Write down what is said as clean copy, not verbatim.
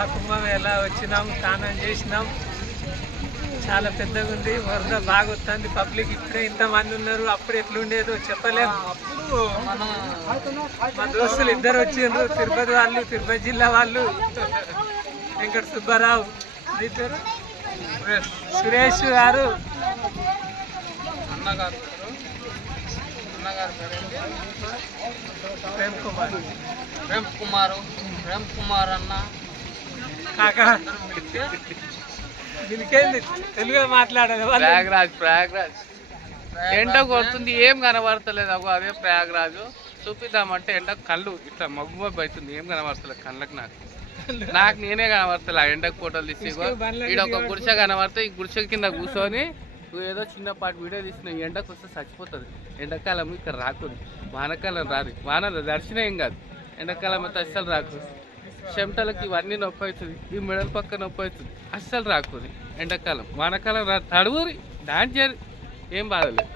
ఆ కుంభమేళ వచ్చినాం, స్నానం చేసినాం. చాలా పెద్దగా ఉంది, వరద బాగా వస్తుంది. పబ్లిక్ ఇప్పుడే ఇంతమంది ఉన్నారు, అప్పుడు ఎట్లుండేదో చెప్పలేము. మా దోస్తులు ఇద్దరు వచ్చిండ్రు, తిరుపతి వాళ్ళు, తిరుపతి జిల్లా వాళ్ళు. వెంకట సుబ్బారావు, ఇద్దరు సురేష్ గారు, అన్నగారు ప్రేమ్ కుమార్, ప్రేమ్ కుమార్ అన్న కాకా దీనికేంది తెలుగు మాట్లాడాలి వాళ్ళు. ప్రయాగ్రాజ్ ఎండ కొడుతుంది, ఏం కనబడతలేదు. అగో అదే ప్రయాగ్రాజు. చూపిద్దామంటే ఎండ కళ్ళు ఇట్లా మగ్గు అవుతుంది, ఏం కనబడతలేదు కళ్ళకి. నాకు నేనే కనబడతలే. ఎండకు ఫోటోలు తీసి ఈడ ఒక గుడిసె కనబడితే ఈ గుడిసె కింద కూర్చొని ఏదో చిన్నపాటి వీడియో తీసిన. ఈ ఎండకు వస్తే చచ్చిపోతుంది. ఎండాకాలం ఇక్కడ రాకుండా, వానకాలం రాదు. వానలు దర్శనం ఏం కాదు, ఎండాకాలం అయితే అస్సలు రాకూడదు. చెమటలకి ఇవన్నీ నొప్పి అవుతుంది, ఈ మెడల పక్క నొప్పి అవుతుంది, అస్సలు రాకూడదు. ఎండాకాలం వానకాలం రా, తడువురి డాన్స్ చేయరు, ఏం బాధలేదు.